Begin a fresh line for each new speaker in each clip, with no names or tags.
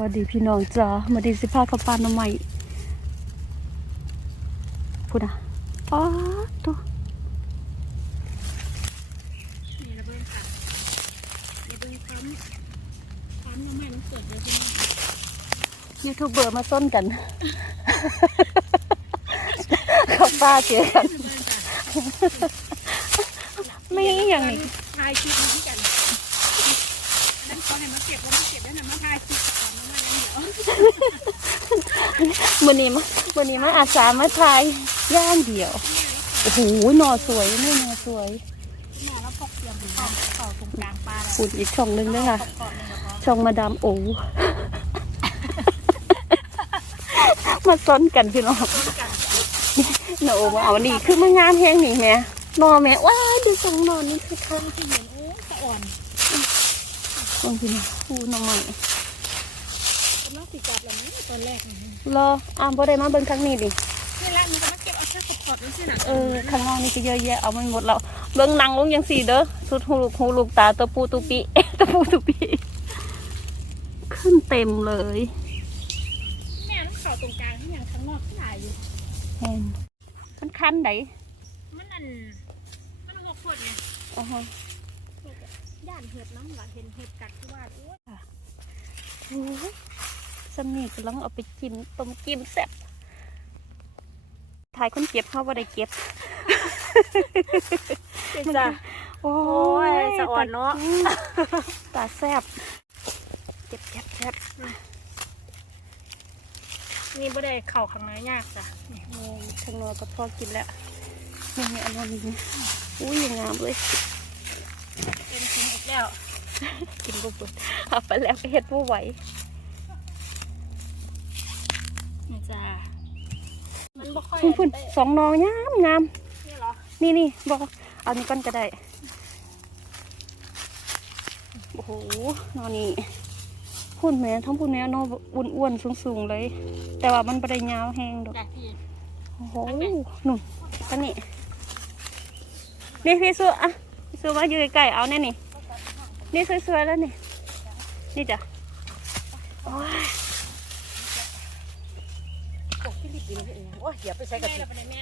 วัสดีพี่น้องจ้ามาดีสิพาเข้าปานน้ำใหม่พูดนะป๊าดตัว
นี่ระเบิดค่ะระเบิดปั๊มปั๊มน้ำมันมันเกิดเลยใช่ไหม
ยูทูบเบอร์มาส้นกันข้าวป้าเจอกันไม่อย่างนี้
ทายคลิปนี้กันอันนั้นเขาให้มาเก็บแล้วมาเก็บแล้วนะมาทายคลิป ว
วันนี้มาวันนี้มาอาสามาทายย่างเดียว โอ้โหหน่อสวยนี่หน่อสวย
หมอแล้วพกเตรียมเข้าเข้าตรงกลางปลา
ฝุ่นอีกช่องหนึงด้วยค่ะ
ก่อนเลยแล้วก็
ช่องมาดามโอมาซ้อนกันพี่น้อง
ต้นกัน
หนูบอกเอานี่คือมันงามแห้งนี่แม่นอแม่ว้ายดูสองนอนนี่คือ
ต้นที่เห็นโอ้สะอ่อน
ตรงพี่น้องคูน้องใหม่
กำลังติดจับแล้วนะ ตอนแรกนี่
รออ่าบ่ได้มาเบิ่งครั้งนี้ดิ
นี่ละมันก็มาเก็บเอาแค่ขอบๆนั่นสินะ
เออข้างนอกนี่ก็เยอะแยะเอามันหมดแล้วเบิ่งหนังลงยังสี่เด้อสุดหูลูกหูลูกตาตัวปูตุปิตะปูตุปิขึ้นเต็มเลย
แม่ต้องเข่าตรงกลางที่อย่างข้างนอกที่หลายอยู่
แฮนมันคันไหน
มันอันมันหกขวดไง
อ๋อฮะ
ย่านเห็ดน้ำหละเห็นเห็ดกัดที่ว่าโอ้ย
โอ้ย สำนีกำลังเอาไปกินต้มกิมแซ่บถ่ายคนเก็บเขาว่าได้เก็บ
เป็นจ้ะ
โอ้
ยสะอ่อนเนาะ
ตาแซ่บเจ็บแซ่บแซ่บ
นี่บ่ได้เข่าข้างในยากจ้ะนี่
โอ้ยทางนอกก็พอกินแล้วนี่นี่อันนี้นี่อุ้ยงามเลย
เป็นทิ้งอีกแล้ว
กินบุบเอาไปแล้วก็เห็ดผู้ไหว
นี่จ้ะมันบ่ค่อย
พุ่นพุ่น
ได้
สองหนองามงาม
นี่เหรอ
นี่นี่บอกเอานี้ก้อนก็ได้โอ้โหนอนนี่พุ่นแม่ทั้งพุ่นแม่นอนอ้วนๆสูงๆเลย แต่ว่ามันไม่ได้ยาวแห้งดอก
จ้ะพี่
โอ้โหหนุ่มกันนี่นี่พี่สุอะพี่สุมาอยู่ใกล้ๆเอาแน่นี่นี่สวยๆแล้วนี่นี่จ้ะโอ้ย
โอ้ยรีบกินเลยโอ้ยเหยียบไปใส่กระ
แม่
ถิ่
เราไปไหนแม่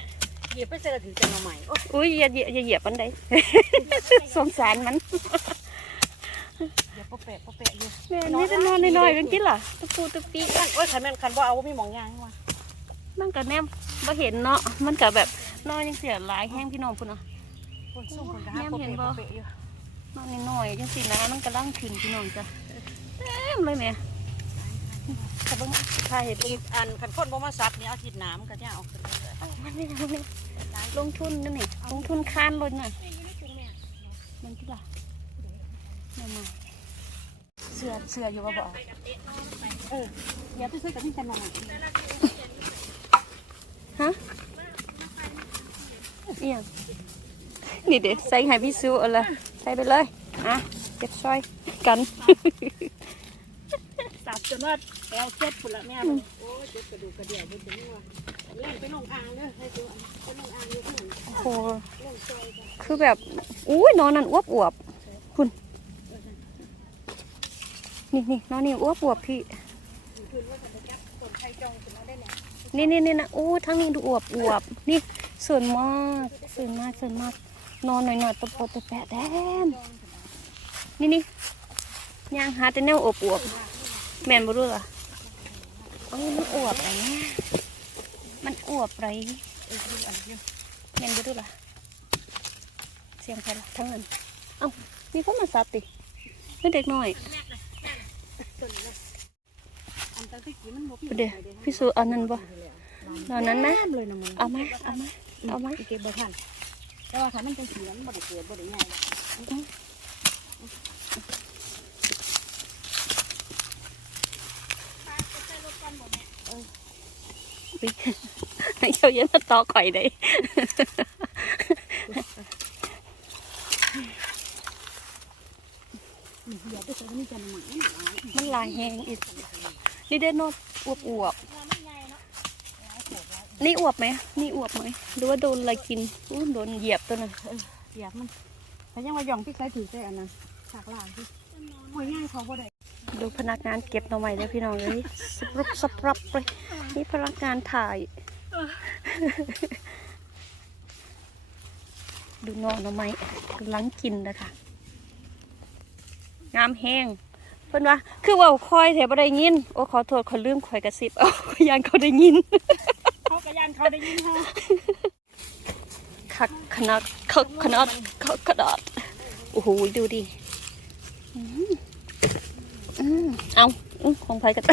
เหยียบไปใส่กระถิ่นจะมาใหม่โอ้ย
อุ้ยอย่าเหยียบอย่าเหยียบมันได้ สงสารมัน
เหยียบปะแปะปะแปะอยู่
แม่นี่จะนอนน้อยๆกันกินล่ะตะปูตะปี
นั่นโอ้ยขันแม่นขันบ่เอาว่ามีหมองยางมา
มันก็แนมบ่เห็นเนาะมันก็แบบนอนยังเสียหลายแห้งพี่น้องพุ่นเนาะ
คนส่งคนก็หาปะแปะปะแปะอยู่
นอนน้อยๆจังสินะมันกำลังขึ้นพี่น้องจ้ะเต็มเลยแม่ แต่เบิ่งถ่าเห็ด
อีกอันขันคนบ่มาซับเนี่ยอาทิตย์น้ำก็จะเอาขึ้นเลย
เอามันนี่นะมันนี่ลงทุนนั่นนี่ลงทุนคานรถน่ะ
มัน
ที่ล่ะแม่มาเสือเสืออยู่บ่บอก
เอ
ออเหยียบไปใส่กระถิ่นจะมาใหม่
ฮะเอียงนี่เด็ดใส่ให้พี่ซูเอาละใส่ไปเลยอะเก็บซอยกัน
สับจนว่า แอลเจ็ดปุ่นละแม่
โอ้ยเจ็บกระดูกกระเดี่ยวไปถึงว่าเล่นไปลงอ่างเด้อให้ดูไปลงอ่างอยู่ที่ไหน
โอ้โห
ลงซอยกัน
คือแบบอุ้ยนอนนั่นอวบอวบคุณนี่นี่นอนนี่อวบอวบพี่
คืนว่าจะไปจับต้นไทรจองขึ้นมาได้แล้ว
นี่นี่นี่นะโอ้ทั้งนี้ดูอวบอวบนี่ส่วนมากส่วนมากส่วนมาก นอนหน่อยหน่อยๆตะโปะตะแปะแดมนี่นี่ย่างหาแต่แนวอวบอวบแม่นบ่รู้เหรอโอ้ยมันอวบอะไรเนี่ยมันอวบอะไร
เออดูอันนี้
แม่นบ่รู้เหรอเสียงใครล่ะทั้งนั้นเอ้ามีคนมาสับติเป็นเด็กน้อยเดี๋ยวพี่สูเอานั่นบ่นอนนั้นนะ
น้ำเลยนะมัน
เอาไหมเอาไหมเอาไหม
เก็บบ่ทันแต่ว่าถ้ามันเป็นเสียงบ่ได้เกิดบ่ได้ใหญ่ หรอก
ปิ๊กเดี๋ยวอยังมาตอข่อยได้
เดี๋ยวไปใส่นี่จะหมันลาย
มันลายแหงอีกนี่ได้นอดอวบอวบนี่อวบไหมนี่อวบไหมหรือว่าโดนอะไรกินอู้โดนเหยียบตัวนั้น
เหยียบมันแต่ยังว่าย่องพี่ใส่ถือใส่อันนั้นฉากล่างที่หอยง่ายเขาบ่ได้
ดูพนักงานเก็บหน่อไม้เลยพี่น้องเลยสปรับสปรับเลยนี่พนักงานถ่าย ดูหน่อหน่อไม้กำลังกินนะคะงามแห้งเพิ่นว่าคือเว่าคอยแถวบ่ได้ยิน โอ้ขอโทษขอลืมคอยกระซิบเอายานเขาได้ยิน
เขากระยานเขาได้ยินเขา
คักขนาดคักขนาดคักขนาดโอ้โหดูดิอืมอืม เอาอืมของไผกัน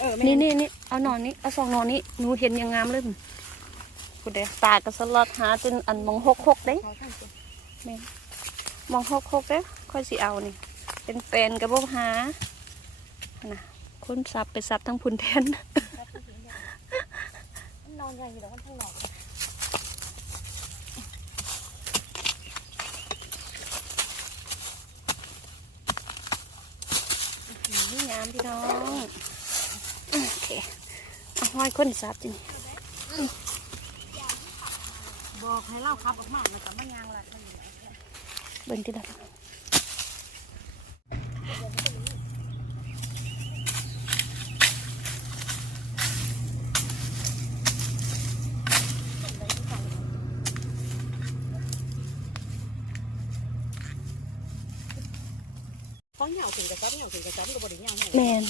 เออ
นี่นี่นี่เอาหนอนนี้เอาสองหนอนนี้หนูเห็นยังงามเลยกูเดตากระสลัดหาจนอันมองหกหกเด้
เขาทั้งตัว
แม่นมองหกหกเด้ค่อยสิเอานี่ เป็นแฟนกับบ่หานะคนสับไปสับทั้งพุนแทน
นอนใหญ่อยู่แล้วมันทั้งหลอก
นี่งามพี่น้องโอเคเอาห้อยคนสับจริง
บอกให้เล่าครับออกมาแล้วก็ไม่ยางละเขาอยู่ไหน
เบิ่งที่ละ
ของเหยาถึงกระจับเหยาถึงกระจับก็บ่ได้เหยาให้
แมน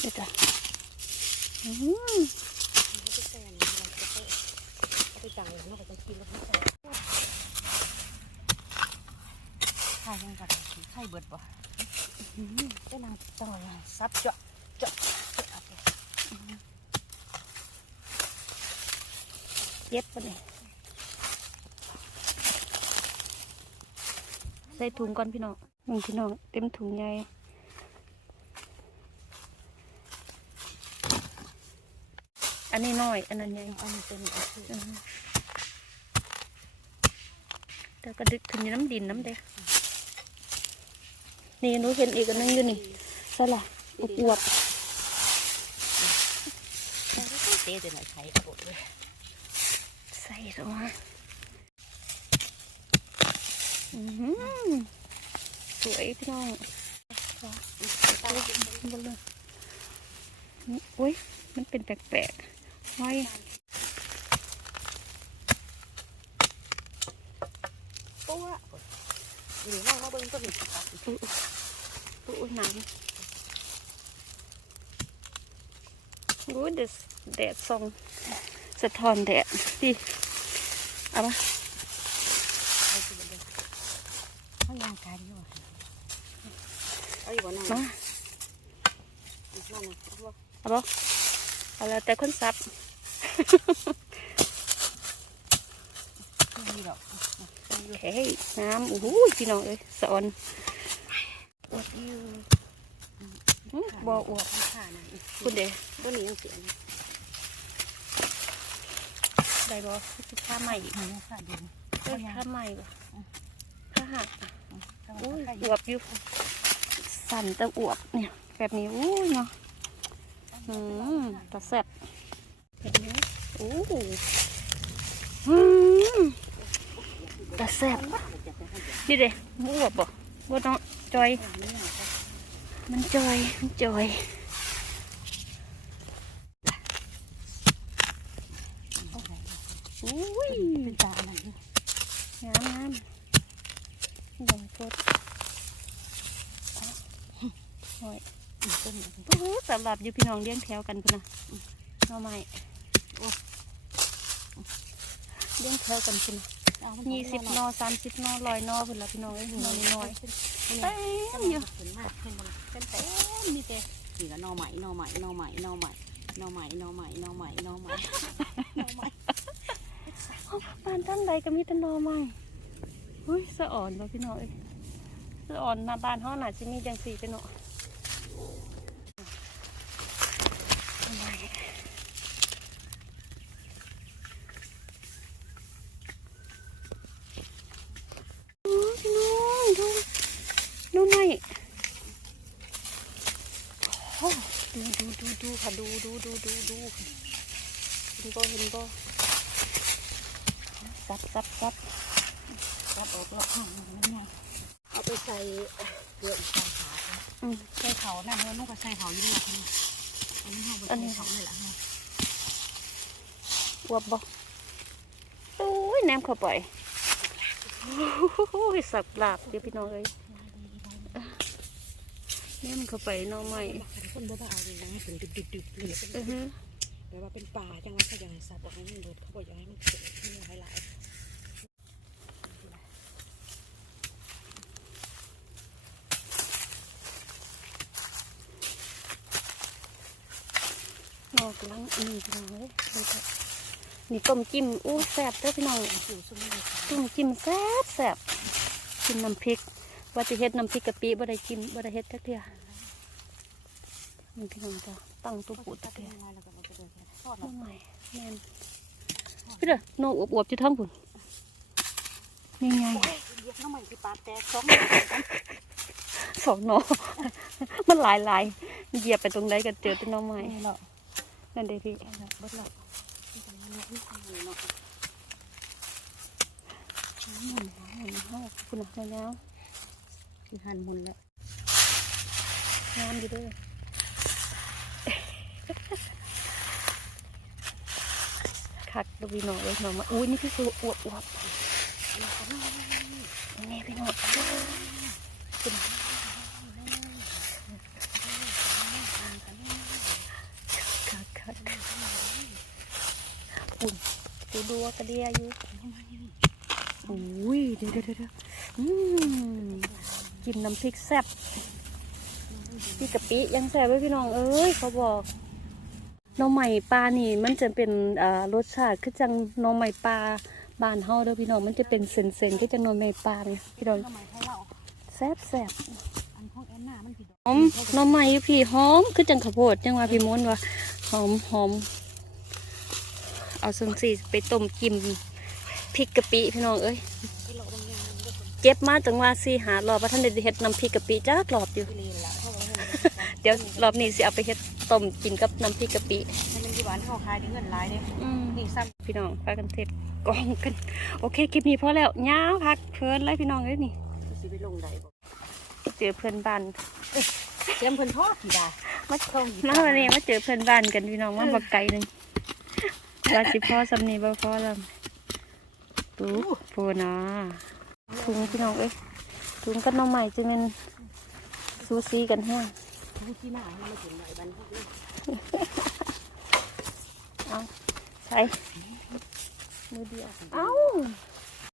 เดี๋ยวจ้ะอืม
มันจะแซงมันจะเตะเอาไปจังเลยเนาะก็จะกินแล้วมันแซงไข่ยังกัดไข่เบิดบ่ได้นางจังเลยซับเจาะเจาะเจาะ
เย็บปะเนี่ย ใส่ถุงก่อนพี่น้องหนึ่งพี่น้องเต็มถุงใหญ่อันนี้น้อย อันนั้นใหญ่
อันนี้เป็นอันที่
อืมแต่กระดึกขึ้นอยู่น้ำดินน้ำเด้นี่หนูเห็นอีกอันนึงอยู่นี่สละอวบอวบ
เตะจะหน่อยไข่เอาเลย
ๆใส่ลงมาอือหือ สวยพี่น้องบนเลยโอ้ย มันเป็นแปลกๆไว้
ตัวหรือว่าเราเบิ่งตัวนี้สิครับ
อู้น้ำโอ้เดดแดดส่องสะท้อนแดดพี่เอามา
เอาสิเบิ่งเขายางกายดีกว่าเอาอีกบ่น้อง
มา
น้องเอาบ่
เอาบ่เอาแล้วแต่คนซับ
ไม่มีดอก
โอเคน้ำโอ้โหพี่น้องเอ้ยสอนอวดอยู่อื้อบ่อวด
ค่านะ
คุณเด้
ตัวนี้ยังเสียนะ
ได้บ่คือผ้าใหม่อีก
มันยังค่าดิน
เอ้ยผ้าใหม่บ่ผ้าหักอุ้ย
ค่า
อวบอยู่ สั่นต่อวบเนี่ย แบบนี้อู้ยเนาะอืมตะแซ่บแบบนี้โอ้อืมตะแซ่บนี่เด้มูอวบบ่บ่เนาะจอย มันจอย มันจอยอุ้ย
เป็นตาอะไร
งามงามดอกโคตรโอ้ย
ต้น
โอ้โหสำหรับอยู่พี่น้องเลี้ยงแถวกันพุ่นนะหน่อไม้โอ้เลี้ยงแถวกันพุ่นยี่สิบหนอสามสิบหนอร้อยหนอพุ่นละพี่น้องเอ้ยหนอน้อยๆเต็มอยู่
ขึ้นมากขึ้นมา
เต็มเต็มมีแต่
นี่ก็นอใหม่นอใหม่นอใหม่นอใหม่นอใหม่นอใหม่นอใหม่นอใหม่นอใหม่
บ้านท่านใดก็มีแต่หนอไม้เฮ้ยสะอ่อนว่ะพี่น้องเอ้ยสะอ่อนมาบ้านห้องน่ะจะมีจังสีเป็นเนาะหน่อไม้โอ้ยพี่น้องดูดูหน่อยโอ้ดูดูดูดู ค่ะดูดูดูดูดูเห็นบ่เห็นบ่ซับซับซับ
ตัดออกรอบข้างมันไม่ไงเอาไปใส่เกลืออีกสามขาใส่เขานั่นเมื่อนุ่งก็ใส่เขาอยู่นี่ละอันนี้เขาไปใส่เขาเลยล่ะ
อวบบ่โอ้ยน้ำเข้าไปโอ้ยสับหลาบเดี๋ยวพี่น้องเอ้ย น้ำเข้าไปหน้องใหม่
คนบ่บ่เอาเลยนะเป็นดึกๆๆเลยเป็น
อือฮึ
แบบว่าเป็นป่าจังว่าเขาอยากให้สับบอกให้มันลดเขาบอกอยากให้มันเกิดให้มันหลาย
นอกกำลังนี่พี่น้องเอ้ยดูเถอะนี่ต้มจิ้มอู้แซ่บเด้อพี่น้อง
ๆอยู่ซุ่มเลยค่ะ
ต้มจิ้มแซ่บแซ่บกินน้ำพริกว่าจะเฮ็ดน้ำพริกกะปิบ่ได้กินบ่ได้เฮ็ดจักเทื่อ นี่พี่น้องจ้ะตั้งตู้ปูด
ตั
ตะ
ด
เกี
เป็
ย
น
บ
ลายแล้วก็เราจะเดินทอด
น้องใหม่แม่นพี่เด้อน้องอวบๆอยู่ทั้งพุ่นนี่ไง
เรียกน้ำใหม่ที่ปลาแตกสอง
สองหนอมันหลายหลายๆเหยียบไปตรงใดก็เจอเป็นหน้องใหม่
ไม่หรอก
นั่นเด้พี่
เบิดหรอกที่ตรงนี้นี่ทำเลยเนาะ
หมุนหมุนเฮาคุณน่ะแล้ว
ที่หันมุนแล้ว
งามอยู่เด้วยคั กดูพี่น้องเลยหน่อมาอุ้ยนี่พี่คืออวบอวบนี่พี่น้องคุณคักคักคุณดูดูว่ากระเดียอยู่อุ้ยเดี๋ยวเดี๋ยวเดี๋ยวอืมกินน้ำพริกแซ่บพี่กะปิยังแซ่บไว้พี่น้องเอ้ยเขาบอก น้องใหม่ปลานี่มันจะเป็นรสชาติคือจังน้องใหม่ปลาบานเฮาเด้อพี่น้องมันจะเป็นเส้นๆคือจังน้องใหม่ปลาเนี่ยพี่น้อง
น้ำใหม่ให้เรา
แซ่บแซ่บ
อันของแอนนามันผิด
หอมน้องใหม่พี่หอมคือจังข้าวโพดจังว่าพี่มนต์ว่าหอมหอมเอาสังสีไปต้มกิมพริกกะปิพี่น้องเอ้ย
เจ็บมาก
จังว่าสี่หารอบว่าท่านได้เฮ็ดน้ำพริกกะปิจ้ากรอบอยู่
เดี๋
ยวรอบนี้สิเอาไปเฮ็ด ต้มกินกับน้ำพริกกะปิ
มันมันอยู่บ้านเขาขายได้เงินหลายเด้
อืม
นี่ซ้
พี่น้องพากันเทศกองกัน โอเคคลิปนี้พอแล้วยาวพักเพลินเลยพี่น้องเลยนี่ำ
สิไปลงใดบอก
เจอเพื่อนบ้าน
เสียมเพิ่นทอดผีดา
มามาวันนี้มาเจอเพื่อนบ้านกันพี่น้องมาบักไก่หนึ่งว่าสิพ่อสำนีบ่พ่อลำตุ๊กพูนะถุงพี่น้องเอ้ยถุงกับน้องใหม่จะเป็นซูซีกันแห้ง
ผู้ที่หน้ามันมาถึงไหนบ้านพวกนี้
เอาใช้มือเดียว เอ้า